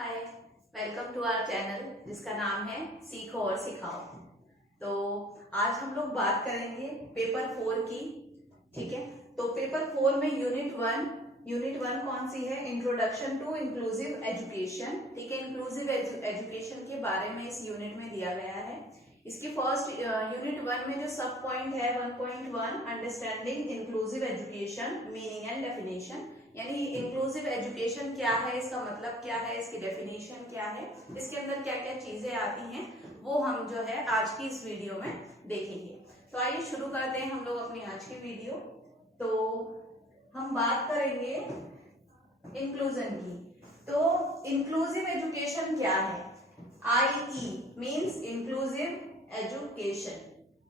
Hi, welcome to our channel जिसका नाम है सीखो और सिखाओ। तो आज हम लोग बात करेंगे पेपर 4 की। ठीक है, तो पेपर 4 में यूनिट वन कौन सी है? Introduction to inclusive education. ठीक है, इंक्लूसिव एजुकेशन के बारे में इस यूनिट में दिया गया है। इसकी फर्स्ट यूनिट 1 में जो सब पॉइंट है 1.1 understanding inclusive education meaning and definition, यानी इंक्लूसिव एजुकेशन क्या है, इसका मतलब क्या है, इसकी डेफिनेशन क्या है, इसके अंदर क्या क्या चीजें आती हैं, वो हम जो है आज की इस वीडियो में देखेंगे। तो आइए शुरू करते हैं हम लोग अपनी आज की वीडियो। तो हम बात करेंगे इंक्लूजन की। तो इंक्लूसिव एजुकेशन क्या है? IE means inclusive education.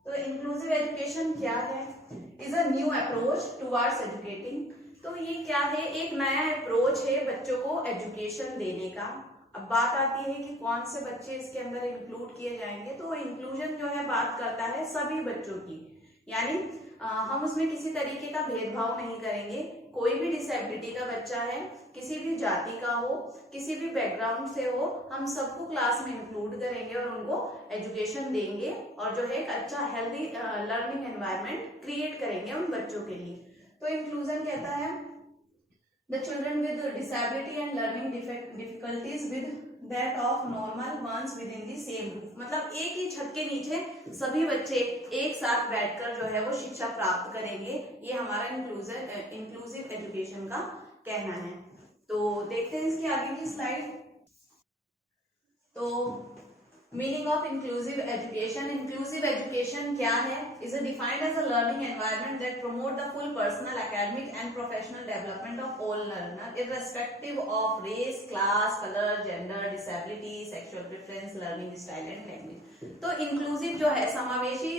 तो इंक्लूसिव एजुकेशन क्या है? Is a new approach towards educating. तो ये क्या है? एक नया अप्रोच है बच्चों को एजुकेशन देने का। अब बात आती है कि कौन से बच्चे इसके अंदर इंक्लूड किए जाएंगे। तो इंक्लूजन जो है बात करता है सभी बच्चों की, यानी हम उसमें किसी तरीके का भेदभाव नहीं करेंगे। कोई भी डिसेबिलिटी का बच्चा है, किसी भी जाति का हो, किसी भी बैकग्राउंड से हो, हम सबको क्लास में इंक्लूड करेंगे और उनको एजुकेशन देंगे और जो है एक अच्छा हेल्दी लर्निंग एनवायरनमेंट क्रिएट करेंगे उन बच्चों के लिए। तो इंक्लूजन कहता है the children with disability and learning difficulties with that of normal ones within the same roof. मतलब एक ही छत के नीचे सभी बच्चे एक साथ बैठकर जो है वो शिक्षा प्राप्त करेंगे। ये हमारा इंक्लूसिव एजुकेशन का कहना है। तो देखते हैं इसकी आगे की स्लाइड। तो meaning of inclusive education. Inclusive education क्या है? Is defined as a learning environment that promote the full personal academic and professional development of all learner irrespective of race, class, colour, gender, disability, sexual preference, learning style and language. तो inclusive जो है, समावेशी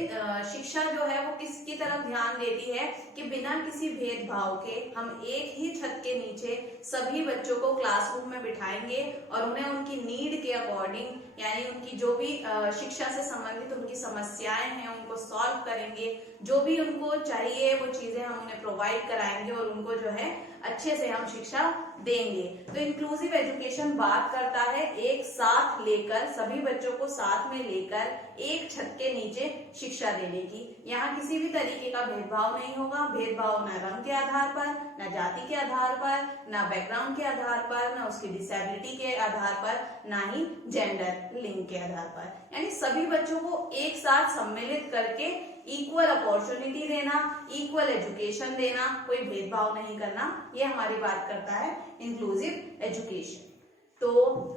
शिक्षा जो है वो किसकी तरफ ध्यान देती है कि बिना किसी भेदभाव के हम एक ही छत के नीचे सभी बच्चों को क्लासरूम में बिठाएंगे और उन्हें उनकी नीड के अकॉर्डिंग, यानी उनकी जो भी शिक्षा से संबंधित उनकी समस्याएं हैं उनको सॉल्व करेंगे। जो भी उनको चाहिए वो चीजें हम उन्हें प्रोवाइड कराएंगे और उनको जो है अच्छे से हम शिक्षा देंगे। तो इंक्लूसिव एजुकेशन बात करता है एक साथ लेकर, सभी बच्चों को साथ में लेकर एक छत के नीचे शिक्षा देने की। यहाँ किसी भी तरीके का भेदभाव नहीं होगा। भेदभाव न रंग के आधार पर, न जाति के आधार पर, न बैकग्राउंड के आधार पर, न उसकी डिसेबिलिटी के आधार पर, न ही जेंडर लिंग के आधार पर, यानी सभी बच्चों को एक साथ सम्मिलित करके इक्वल अपॉर्चुनिटी देना, इक्वल एजुकेशन देना, कोई भेदभाव नहीं करना। ये हमारी बात करता है इंक्लूसिव एजुकेशन। तो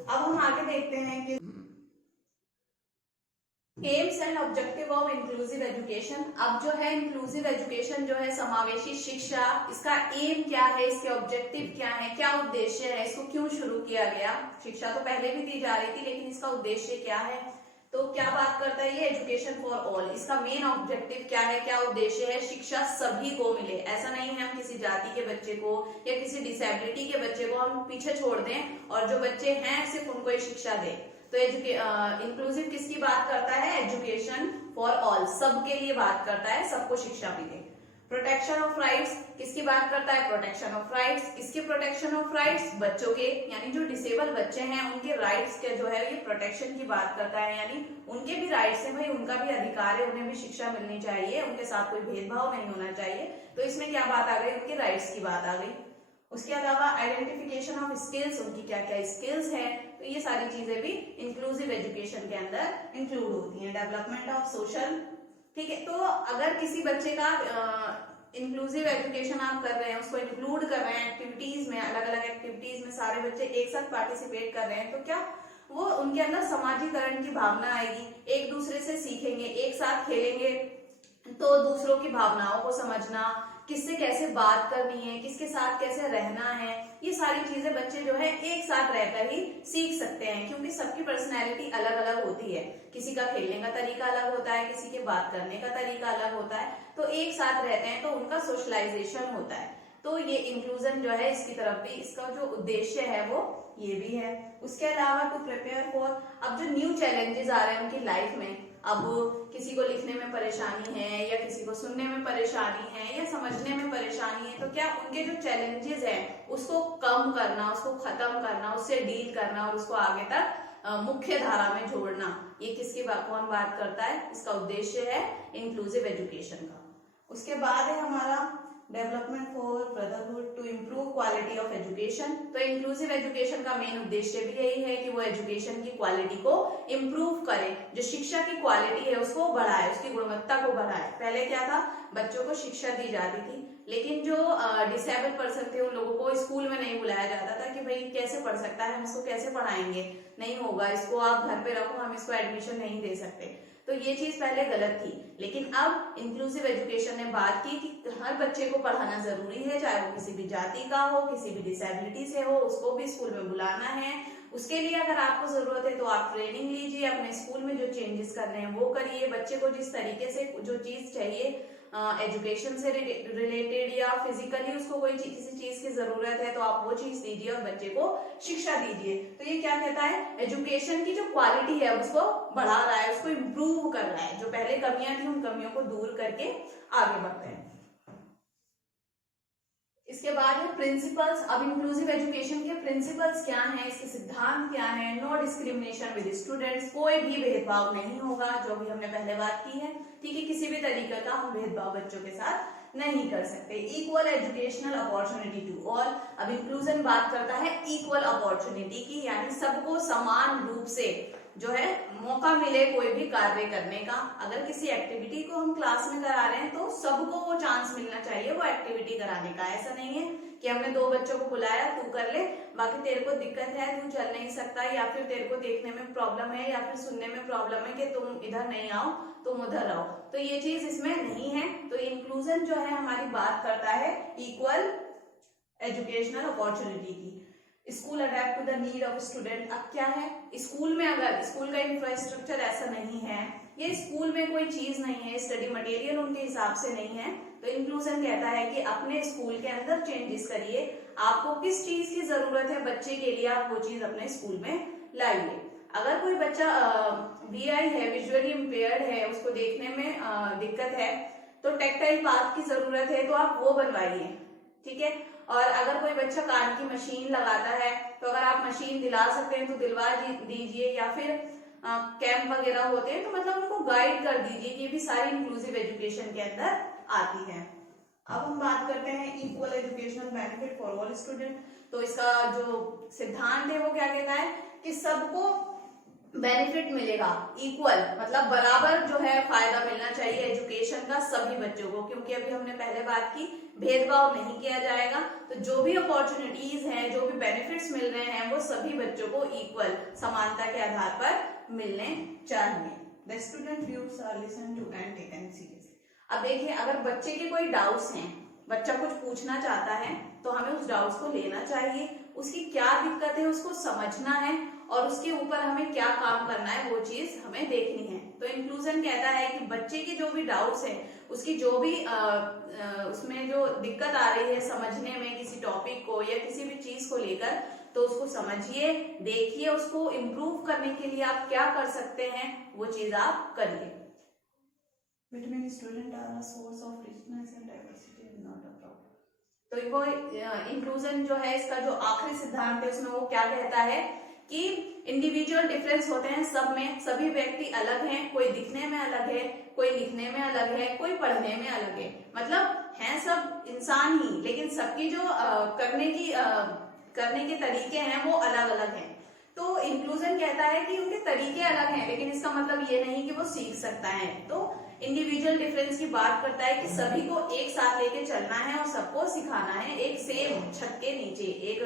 अब हम आगे देखते हैं कि AIIMS and objective of inclusive education. अब जो है इंक्लूसिव एजुकेशन जो है समावेशी शिक्षा, इसका एम क्या है, इसके ऑब्जेक्टिव क्या है, क्या उद्देश्य है, इसको क्यों शुरू किया गया। शिक्षा तो पहले भी दी जा रही थी लेकिन इसका उद्देश्य क्या है? तो क्या बात करता है ये? Education for all. इसका मेन ऑब्जेक्टिव क्या है, क्या उद्देश्य है? शिक्षा सभी को मिले। ऐसा नहीं है हम किसी जाति के बच्चे को या किसी डिसेबिलिटी के बच्चे को हम पीछे छोड़ दें और जो बच्चे हैं सिर्फ उनको ही शिक्षा दें। तो इंक्लूसिव किसकी बात करता है? एजुकेशन फॉर ऑल, सबके लिए बात करता है, सबको शिक्षा मिले। प्रोटेक्शन ऑफ राइट्स किसकी बात करता है? Protection of rights. किसके प्रोटेक्शन ऑफ राइट्स? बच्चों के, यानी जो डिसेबल बच्चे हैं उनके राइट्स के जो है ये प्रोटेक्शन की बात करता है, यानी उनके भी राइट्स हैं भाई, उनका भी अधिकार है, उन्हें भी शिक्षा मिलनी चाहिए, उनके साथ कोई भेदभाव नहीं होना चाहिए। तो इसमें क्या बात आ गई? उनके राइट्स की बात आ गई। उसके अलावा आइडेंटिफिकेशन ऑफ स्किल्स, उनकी क्या क्या स्किल्स है, तो ये सारी चीजें भी इंक्लूसिव एजुकेशन के अंदर इंक्लूड होती हैं। डेवलपमेंट ऑफ सोशल, ठीक है। तो अगर किसी बच्चे का इंक्लूसिव एजुकेशन आप कर रहे हैं, उसको इंक्लूड कर रहे हैं एक्टिविटीज में, अलग अलग एक्टिविटीज में सारे बच्चे एक साथ पार्टिसिपेट कर रहे हैं, तो क्या वो उनके अंदर समाजीकरण की भावना आएगी, एक दूसरे से सीखेंगे, एक साथ खेलेंगे तो दूसरों की भावनाओं को समझना, किससे कैसे बात करनी है, किसके साथ कैसे रहना है, ये सारी चीजें बच्चे जो है एक साथ रहकर ही सीख सकते हैं, क्योंकि सबकी पर्सनैलिटी अलग अलग होती है। किसी का खेलने का तरीका अलग होता है, किसी के बात करने का तरीका अलग होता है, तो एक साथ रहते हैं तो उनका सोशलाइजेशन होता है। तो ये इंक्लूजन जो है इसकी तरफ भी, इसका जो उद्देश्य है वो ये भी है। उसके अलावा टू प्रिपेयर फॉर, अब जो न्यू चैलेंजेस आ रहे हैं उनकी लाइफ में, अब किसी को लिखने में परेशानी है या किसी को सुनने में परेशानी है या समझने में परेशानी है, तो क्या उनके जो चैलेंजेस हैं उसको कम करना, उसको खत्म करना, उससे डील करना और उसको आगे तक मुख्य धारा में जोड़ना, ये किसकी कौन बात करता है? इसका उद्देश्य है इंक्लूसिव एजुकेशन का। उसके बाद है हमारा development for brotherhood to improve quality of education. तो इंक्लूसिव एजुकेशन का मेन उद्देश्य भी यही है कि वो एजुकेशन की क्वालिटी को इम्प्रूव करे, जो शिक्षा की क्वालिटी है उसको बढ़ाए, उसकी गुणवत्ता को बढ़ाए। पहले क्या था, बच्चों को शिक्षा दी जाती थी, लेकिन जो डिसेबल पर्सन थे उन लोगों को स्कूल में नहीं बुलाया जाता था कि भाई कैसे पढ़ सकता है, हम इसको कैसे पढ़ाएंगे, नहीं होगा, इसको आप घर पे रखो, हम इसको एडमिशन नहीं दे सकते। तो ये चीज पहले गलत थी, लेकिन अब इंक्लूसिव एजुकेशन ने बात की कि हर बच्चे को पढ़ाना जरूरी है, चाहे वो किसी भी जाति का हो, किसी भी डिसेबिलिटी से हो, उसको भी स्कूल में बुलाना है। उसके लिए अगर आपको जरूरत है तो आप ट्रेनिंग लीजिए, अपने स्कूल में जो चेंजेस करने हैं वो करिए, बच्चे को जिस तरीके से जो चीज चाहिए एजुकेशन से रिलेटेड या फिजिकली उसको कोई किसी चीज की जरूरत है तो आप वो चीज दीजिए और बच्चे को शिक्षा दीजिए। तो ये क्या कहता है, एजुकेशन की जो क्वालिटी है उसको बढ़ा रहा है, उसको इम्प्रूव कर रहा है, जो पहले कमियां थी उन कमियों को दूर करके आगे बढ़ते हैं। इसके बाद है प्रिंसिपल्स। अब इंक्लूसिव एजुकेशन के प्रिंसिपल्स क्या हैं, इसके सिद्धांत क्या हैं? नो डिस्क्रिमिनेशन विद स्टूडेंट्स, कोई भी भेदभाव नहीं होगा, जो भी हमने पहले बात की है, ठीक है, किसी भी तरीके का हम भेदभाव बच्चों के साथ नहीं कर सकते। Equal educational opportunity to all. अब इंक्लूजन बात करता है इक्वल अपॉर्चुनिटी की, यानी सबको समान रूप से जो है मौका मिले कोई भी कार्य करने का। अगर किसी एक्टिविटी को हम क्लास में करा रहे हैं तो सबको वो चांस मिलना चाहिए वो एक्टिविटी कराने का। ऐसा नहीं है कि हमने 2 बच्चों को बुलाया, तू कर ले, बाकी तेरे को दिक्कत है, तू चल नहीं सकता, या फिर तेरे को देखने में प्रॉब्लम है या फिर सुनने में प्रॉब्लम है कि तुम इधर नहीं आओ, तुम उधर रहो। तो ये चीज इसमें नहीं है। तो इंक्लूजन जो है हमारी बात करता है इक्वल एजुकेशनल अपॉर्चुनिटी की। School adapt to the need of student. अब क्या है, स्कूल में अगर स्कूल का इंफ्रास्ट्रक्चर ऐसा नहीं है, ये स्कूल में कोई चीज नहीं है, स्टडी मटेरियल उनके हिसाब से नहीं है, तो इंक्लूजन कहता है कि अपने स्कूल के अंदर चेंजेस करिए। आपको किस चीज की जरूरत है बच्चे के लिए, आप वो चीज अपने स्कूल में लाइए। अगर कोई बच्चा VI है, विजुअली इम्पेयर्ड है, उसको देखने में दिक्कत है, तो टेक्टाइल पाथ की जरूरत है तो आप वो बनवाइए, ठीक है। और अगर कोई बच्चा कान की मशीन लगाता है तो अगर आप मशीन दिला सकते हैं तो दिलवा दीजिए, या फिर कैंप वगैरह होते हैं तो मतलब उनको गाइड कर दीजिए। ये भी सारी इंक्लूसिव एजुकेशन के अंदर आती है। अब हम बात करते हैं equal educational benefit for all student. तो इसका जो सिद्धांत है वो क्या कहता है कि सबको बेनिफिट मिलेगा, इक्वल मतलब बराबर जो है फायदा मिलना चाहिए एजुकेशन का सभी बच्चों को, क्योंकि अभी हमने पहले बात की भेदभाव नहीं किया जाएगा। तो जो भी अपॉर्चुनिटीज हैं, जो भी बेनिफिट्स मिल रहे हैं वो सभी बच्चों को इक्वल समानता के आधार पर मिलने चाहिए। The student views are listen to and taken seriously. अब देखिए, अगर बच्चे के कोई डाउट्स हैं, बच्चा कुछ पूछना चाहता है तो हमें उस डाउट्स को लेना चाहिए, उसकी क्या दिक्कत है उसको समझना है और उसके ऊपर हमें क्या काम करना है वो चीज हमें देखनी है। तो इंक्लूजन कहता है कि बच्चे की जो भी डाउट्स है, उसकी जो भी उसमें जो दिक्कत आ रही है समझने में किसी टॉपिक को या किसी भी चीज को लेकर, तो उसको समझिए, देखिए, उसको इम्प्रूव करने के लिए आप क्या कर सकते हैं वो चीज आप करिए। Between student are a source of richness and diversity is not a problem. तो वो इंक्लूजन जो है इसका जो आखिरी सिद्धांत है उसमें वो क्या कहता है कि इंडिविजुअल डिफरेंस होते हैं सब में, सभी व्यक्ति अलग हैं, कोई दिखने में अलग है, कोई लिखने में अलग है, कोई पढ़ने में अलग है, मतलब हैं सब इंसान ही, लेकिन सबकी जो करने के तरीके हैं वो अलग अलग हैं। तो इंक्लूजन कहता है कि उनके तरीके अलग हैं, लेकिन इसका मतलब ये नहीं कि वो सीख सकता है। तो इंडिविजुअल डिफरेंस की बात करता है कि सभी को एक साथ लेके चलना है और सबको सिखाना है, एक सेम छत के नीचे एक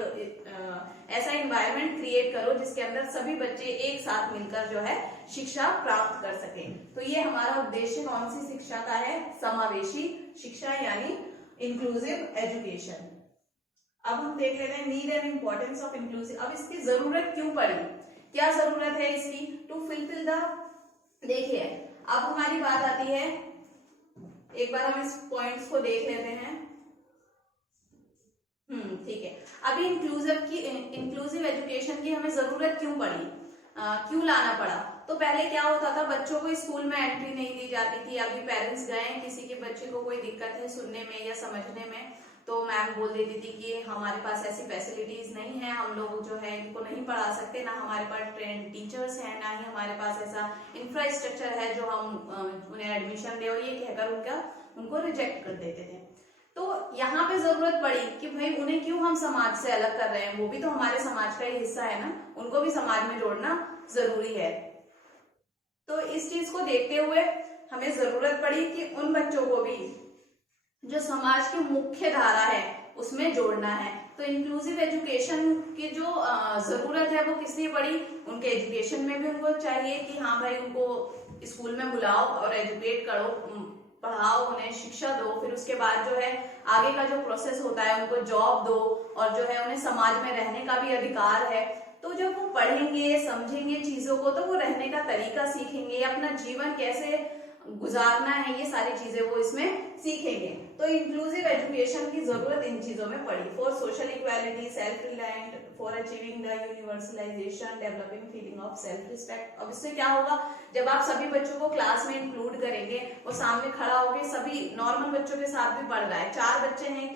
ऐसा एनवायरनमेंट क्रिएट करो जिसके अंदर सभी बच्चे एक साथ मिलकर जो है शिक्षा प्राप्त कर सके। तो ये हमारा उद्देश्य कौन सी शिक्षा का है, समावेशी शिक्षा यानी इंक्लूसिव एजुकेशन। अब हम देख लेते हैं need and importance of inclusive. अब इसकी जरूरत क्यों पड़ी, क्या जरूरत है इसकी, टू फुलफिल द, देखिए अब हमारी बात आती है, एक बार हम इस पॉइंट्स को देख लेते हैं। ठीक है, अभी इंक्लूसिव एजुकेशन की हमें जरूरत क्यों पड़ी, क्यों लाना पड़ा, तो पहले क्या होता था, बच्चों को स्कूल में एंट्री नहीं दी जाती थी। अभी पेरेंट्स गए, किसी के बच्चे को कोई दिक्कत है सुनने में या समझने में, तो मैम बोल देती थी कि हमारे पास ऐसी फैसिलिटीज नहीं है, हम लोग जो है इनको नहीं पढ़ा सकते, ना हमारे पास ट्रेंड टीचर्स हैं, ना ही हमारे पास ऐसा इंफ्रास्ट्रक्चर है जो हम उन्हें एडमिशन दे, और ये कहकर उनको रिजेक्ट कर देते थे। तो यहाँ पे जरूरत पड़ी कि भाई उन्हें क्यों हम समाज से अलग कर रहे हैं, वो भी तो हमारे समाज का ही हिस्सा है ना, उनको भी समाज में जोड़ना जरूरी है। तो इस चीज को देखते हुए हमें जरूरत पड़ी कि उन बच्चों को भी जो समाज की मुख्य धारा है उसमें जोड़ना है। तो इंक्लूसिव एजुकेशन की जो जरूरत है वो किस लिए पड़ी, उनके एजुकेशन में भी उनको चाहिए कि हाँ भाई उनको स्कूल में बुलाओ और एजुकेट करो, पढ़ाओ, उन्हें शिक्षा दो, फिर उसके बाद जो है आगे का जो प्रोसेस होता है उनको जॉब दो, और जो है उन्हें समाज में रहने का भी अधिकार है। तो जब वो पढ़ेंगे समझेंगे चीजों को तो वो रहने का तरीका सीखेंगे, अपना जीवन कैसे गुजारना है, ये सारी चीजें वो इसमें सीखेंगे। तो इंक्लूसिव एजुकेशन की जरूरत इन चीजों में पड़ी, for social equality, self reliant, for achieving the universalization, developing feeling of self respect. अब इससे क्या होगा, जब आप सभी बच्चों को क्लास में इंक्लूड करेंगे, वो सामने खड़ा होकर सभी नॉर्मल बच्चों के साथ भी पढ़ रहा है, 4 बच्चे हैं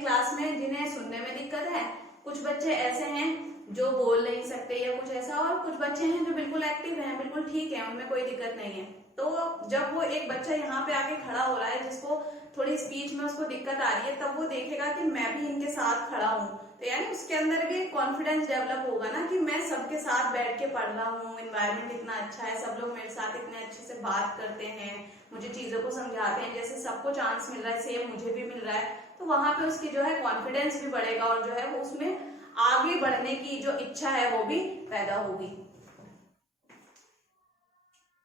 क्लास में जिन्हें सुनने में दिक्कत है, कुछ बच्चे ऐसे हैं जो बोल नहीं सकते या कुछ ऐसा, और कुछ बच्चे हैं जो बिल्कुल एक्टिव हैं, बिल्कुल ठीक है, उनमें कोई दिक्कत नहीं है। तो जब वो एक बच्चा यहाँ पे आके खड़ा हो रहा है जिसको थोड़ी स्पीच में उसको दिक्कत आ रही है, तब वो देखेगा कि मैं भी इनके साथ खड़ा हूँ, तो यानी उसके अंदर भी कॉन्फिडेंस डेवलप होगा ना कि मैं सबके साथ बैठ के पढ़ रहा हूँ, एनवायरनमेंट इतना अच्छा है, सब लोग मेरे साथ इतने अच्छे से बात करते हैं, मुझे चीजों को समझाते हैं, जैसे सबको चांस मिल रहा है सेम मुझे भी मिल रहा है। तो वहां पे उसकी जो है कॉन्फिडेंस भी बढ़ेगा, और जो है वो उसमें आगे बढ़ने की जो इच्छा है वो भी पैदा होगी।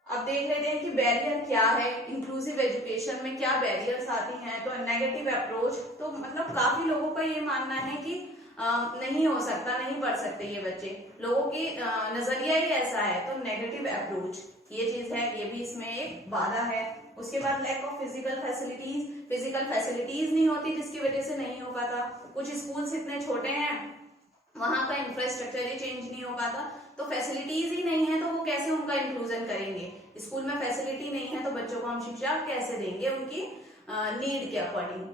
अब देख लेते हैं कि बैरियर क्या है, इंक्लूसिव एजुकेशन में क्या बैरियर्स आती हैं। तो नेगेटिव अप्रोच, तो मतलब काफी लोगों का ये मानना है कि नहीं हो सकता, नहीं पढ़ सकते ये बच्चे, लोगों की नजरिया ही ऐसा है। तो नेगेटिव अप्रोच ये चीज है, ये भी इसमें एक बाधा है। उसके बाद लैक ऑफ फिजिकल फैसिलिटीज नहीं होती जिसकी वजह से नहीं हो पाता। कुछ स्कूल्स इतने छोटे हैं, वहां का इंफ्रास्ट्रक्चर ही चेंज नहीं हो पाता, तो फैसिलिटीज ही नहीं है, तो वो कैसे उनका इंक्लूजन करेंगे। स्कूल में फैसिलिटी नहीं है तो बच्चों को हम शिक्षा कैसे देंगे उनकी नीड के अकॉर्डिंग।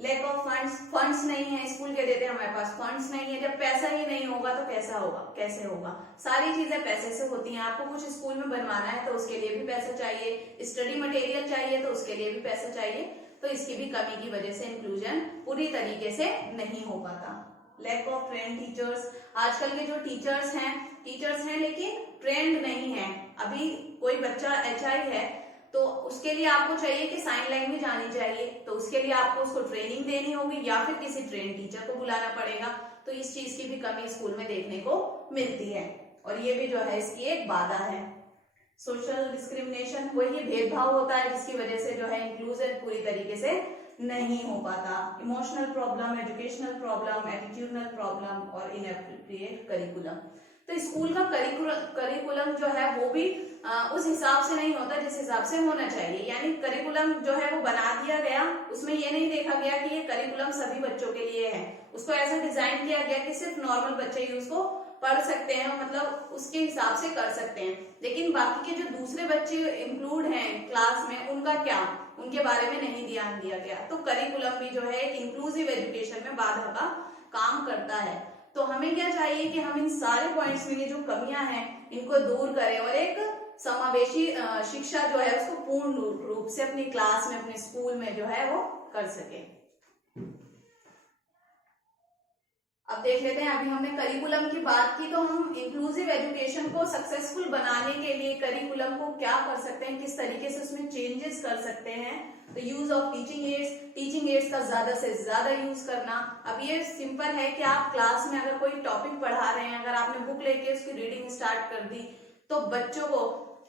लैक ऑफ फंड्स नहीं है, स्कूल कह देते हैं हमारे पास फंड्स नहीं है, जब पैसा ही नहीं होगा तो कैसे होगा। सारी चीजें पैसे से होती हैं, आपको कुछ स्कूल में बनवाना है तो उसके लिए भी पैसा चाहिए, स्टडी मटेरियल चाहिए तो उसके लिए भी पैसा चाहिए। तो इसकी भी कमी की वजह से इंक्लूजन पूरी तरीके से नहीं हो पाता। लैक ऑफ ट्रेंड टीचर्स, आजकल के जो टीचर्स हैं लेकिन ट्रेंड नहीं है। अभी कोई बच्चा HI है तो उसके लिए आपको चाहिए कि साइन लैंग्वेज आनी चाहिए, तो उसके लिए आपको उसको ट्रेनिंग देनी होगी या फिर किसी ट्रेन टीचर को बुलाना पड़ेगा। तो इस चीज की भी कमी स्कूल में देखने को मिलती है, और ये भी जो है इसकी एक बाधा है। सोशल डिस्क्रिमिनेशन, वही भेदभाव होता है जिसकी वजह से जो है इंक्लूजन पूरी तरीके से नहीं हो पाता। Emotional problem, educational problem, attitudinal problem और इनएप्रोप्रिएट करिकुलम। तो स्कूल का करिकुलम जो है वो भी उस हिसाब से नहीं होता जिस हिसाब से होना चाहिए। यानी करिकुलम जो है वो बना दिया गया, उसमें ये नहीं देखा गया कि ये करिकुलम सभी बच्चों के लिए है, उसको ऐसा डिजाइन किया गया कि सिर्फ नॉर्मल बच्चे ही उसको पढ़ सकते हैं, मतलब उसके हिसाब से कर सकते हैं। लेकिन बाकी के जो दूसरे बच्चे इंक्लूड हैं क्लास में, उनका क्या, उनके बारे में नहीं ध्यान दिया गया। तो करिकुलम भी जो है इंक्लूसिव एजुकेशन में बाधा का काम करता है। तो हमें क्या चाहिए कि हम इन सारे पॉइंट्स में ये जो कमियां हैं इनको दूर करें और एक समावेशी शिक्षा जो है उसको पूर्ण रूप से अपनी क्लास में, अपने स्कूल में जो है वो कर सके। अब देख लेते हैं, अभी हमने करिकुलम की बात की, तो हम इंक्लूसिव एजुकेशन को सक्सेसफुल बनाने के लिए करिकुलम को क्या कर सकते हैं, किस तरीके से उसमें चेंजेस कर सकते हैं। तो यूज ऑफ टीचिंग एड्स का ज्यादा से ज्यादा यूज करना। अब ये सिंपल है कि आप क्लास में अगर कोई टॉपिक पढ़ा रहे हैं, अगर आपने बुक लेके उसकी रीडिंग स्टार्ट कर दी तो बच्चों को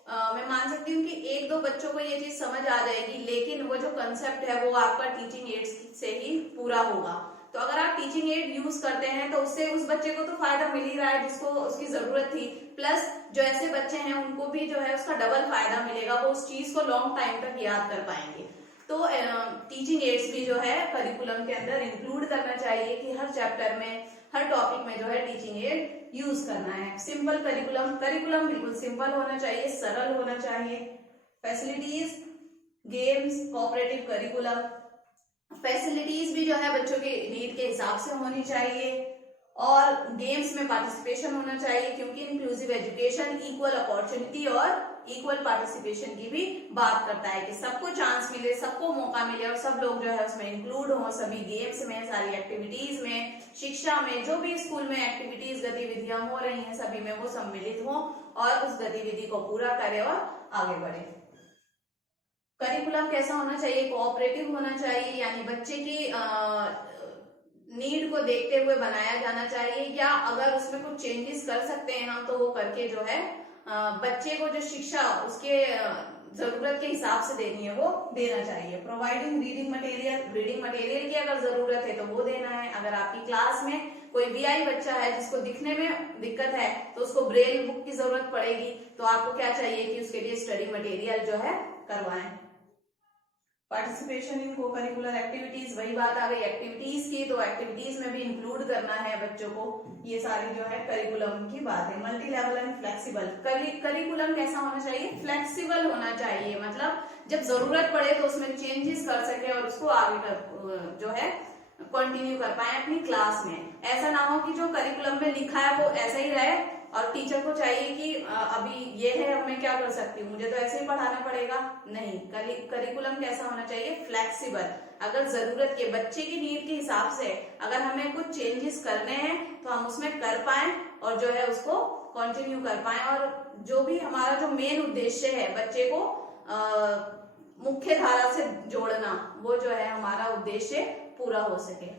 मैं मान सकती हूँ कि 1-2 बच्चों को ये चीज समझ आ जाएगी, लेकिन वो जो कंसेप्ट है वो आपका टीचिंग एड्स से ही पूरा होगा। तो अगर आप टीचिंग एड यूज करते हैं तो उससे उस बच्चे को तो फायदा मिल ही रहा है जिसको उसकी जरूरत थी, प्लस जो ऐसे बच्चे हैं उनको भी जो है उसका डबल फायदा मिलेगा, वो उस चीज को लॉन्ग टाइम तक याद कर पाएंगे। तो टीचिंग एड्स भी जो है करिकुलम के अंदर इंक्लूड करना चाहिए कि हर चैप्टर में हर टॉपिक में जो है टीचिंग एड यूज करना है। सिंपल करिकुलम, करिकुलम बिल्कुल सिंपल होना चाहिए, सरल होना चाहिए। Facilities, games, cooperative curriculum, facilities भी जो है बच्चों के नीड के हिसाब से होनी चाहिए और गेम्स में पार्टिसिपेशन होना चाहिए, क्योंकि इंक्लूसिव एजुकेशन इक्वल अपॉर्चुनिटी और इक्वल पार्टिसिपेशन की भी बात करता है कि सबको चांस मिले, सबको मौका मिले और सब लोग जो है उसमें इंक्लूड हो, सभी गेम्स में, सारी एक्टिविटीज में, शिक्षा में, जो भी स्कूल में एक्टिविटीज गतिविधियां हो रही हैं सभी में वो सम्मिलित हो और उस गतिविधि को पूरा करे और आगे बढ़े। करिकुलम कैसा होना चाहिए? कोऑपरेटिव होना चाहिए, यानी बच्चे की नीड को देखते हुए बनाया जाना चाहिए, या अगर उसमें कुछ चेंजेस कर सकते हैं हम तो वो करके जो है बच्चे को जो शिक्षा उसके जरूरत के हिसाब से देनी है वो देना चाहिए। Providing reading material, reading material की अगर जरूरत है तो वो देना है। अगर आपकी क्लास में कोई वीआई बच्चा है जिसको दिखने में दिक्कत है तो उसको ब्रेल बुक की जरूरत पड़ेगी, तो आपको क्या चाहिए कि उसके लिए स्टडी मटेरियल जो है करवाएं। पार्टिसिपेशन इन को करिकुलर एक्टिविटीज, वही बात आ गई एक्टिविटीज की, तो एक्टिविटीज में भी इंक्लूड करना है बच्चों को, ये सारी जो है करिकुलम की बात है। Multi level and flexible, curriculum कैसा होना चाहिए? फ्लेक्सिबल होना चाहिए, मतलब जब जरूरत पड़े तो उसमें चेंजेस कर सके और उसको आगे जो है कंटिन्यू कर पाए अपनी क्लास में। ऐसा ना हो कि जो करिकुलम में लिखा है वो ऐसा ही रहे और टीचर को चाहिए कि अभी ये है अब मैं क्या कर सकती हूँ, मुझे तो ऐसे ही पढ़ाना पड़ेगा। नहीं, करिकुलम कैसा होना चाहिए? फ्लेक्सिबल। अगर जरूरत के बच्चे की नीड के हिसाब से अगर हमें कुछ चेंजेस करने हैं तो हम उसमें कर पाए और जो है उसको कंटिन्यू कर पाए, और जो भी हमारा जो मेन उद्देश्य है बच्चे को मुख्य धारा से जोड़ना, वो जो है हमारा उद्देश्य पूरा हो सके।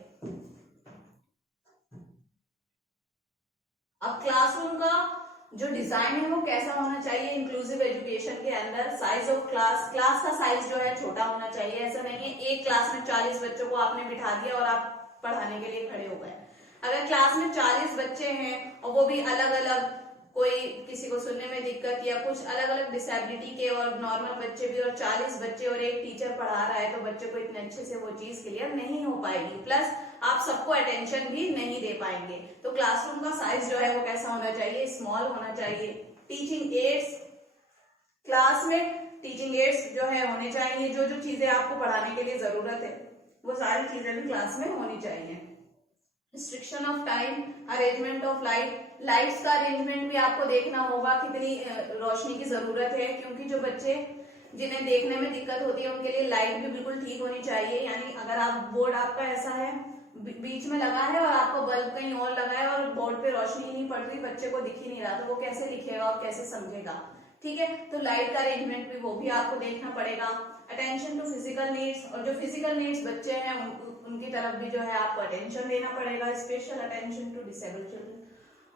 अब क्लासरूम का जो डिजाइन है वो कैसा होना चाहिए? इंक्लूसिव एजुकेशन के अंदर साइज ऑफ क्लास, क्लास का साइज जो है छोटा होना चाहिए। ऐसा नहीं है एक क्लास में 40 बच्चों को आपने बिठा दिया और आप पढ़ाने के लिए खड़े हो गए। अगर क्लास में 40 बच्चे हैं और वो भी अलग अलग, कोई किसी को सुनने में दिक्कत या कुछ अलग अलग डिसेबिलिटी के और नॉर्मल बच्चे भी, और 40 बच्चे और एक टीचर पढ़ा रहा है तो बच्चे को इतने अच्छे से वो चीज क्लियर नहीं हो पाएगी, प्लस आप सबको अटेंशन भी नहीं दे पाएंगे। तो क्लासरूम का साइज जो है वो कैसा होना चाहिए? स्मॉल होना चाहिए। टीचिंग एड्स, क्लास में टीचिंग एड्स जो है होने चाहिए, जो जो चीजें आपको पढ़ाने के लिए जरूरत है वो सारी चीजें भी क्लास में होनी चाहिए। Restriction of time, arrangement of lights का अरेंजमेंट भी आपको देखना होगा कितनी रोशनी की जरूरत है, क्योंकि जो बच्चे जिन्हें देखने में दिक्कत होती है उनके लिए लाइट भी बिल्कुल ठीक होनी चाहिए। यानी अगर आप बोर्ड आपका ऐसा है बीच में लगा है और आपको बल्ब कहीं और लगा है और बोर्ड पे रोशनी ही नहीं पड़ रही, बच्चे को दिख ही नहीं रहा, तो वो कैसे लिखेगा और कैसे समझेगा? ठीक है, तो लाइट का अरेंजमेंट भी वो भी आपको देखना पड़ेगा। अटेंशन टू फिजिकल नीड्स, और जो फिजिकल नीड्स बच्चे हैं उनकी तरफ भी जो है आपको अटेंशन देना पड़ेगा। Special attention to disabled children,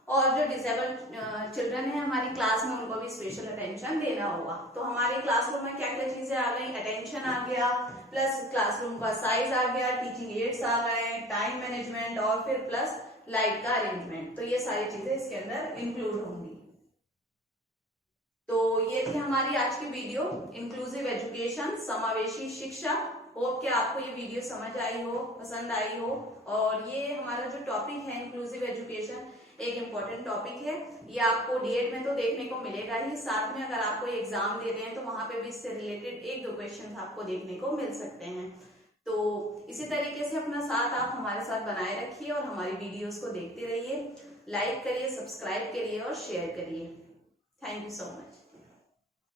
और जो डिसेबल्ड चिल्ड्रन है हमारी क्लास में उनको भी स्पेशल अटेंशन देना होगा। तो हमारे क्लासरूम में क्या क्या चीजें आ गई? अटेंशन आ गया, प्लस क्लासरूम का साइज आ गया, टीचिंग एड्स आ गए, टाइम मैनेजमेंट और फिर प्लस लाइट का अरेंजमेंट। तो ये सारी चीजें इसके अंदर इंक्लूड होंगी। तो ये थी हमारी आज की वीडियो, इंक्लूसिव एजुकेशन, समावेशी शिक्षा। होप कि आपको ये वीडियो समझ आई हो, पसंद आई हो। और ये हमारा जो टॉपिक है इंक्लूसिव एजुकेशन एक इम्पोर्टेंट टॉपिक है, ये आपको डीएड में तो देखने को मिलेगा ही, साथ में अगर आपको एग्जाम दे रहे हैं तो वहां पे भी इससे रिलेटेड एक दो क्वेश्चन आपको देखने को मिल सकते हैं। तो इसी तरीके से अपना साथ आप हमारे साथ बनाए रखिए और हमारी वीडियोस को देखते रहिए, लाइक करिए, सब्सक्राइब करिए और शेयर करिए। Thank you so much.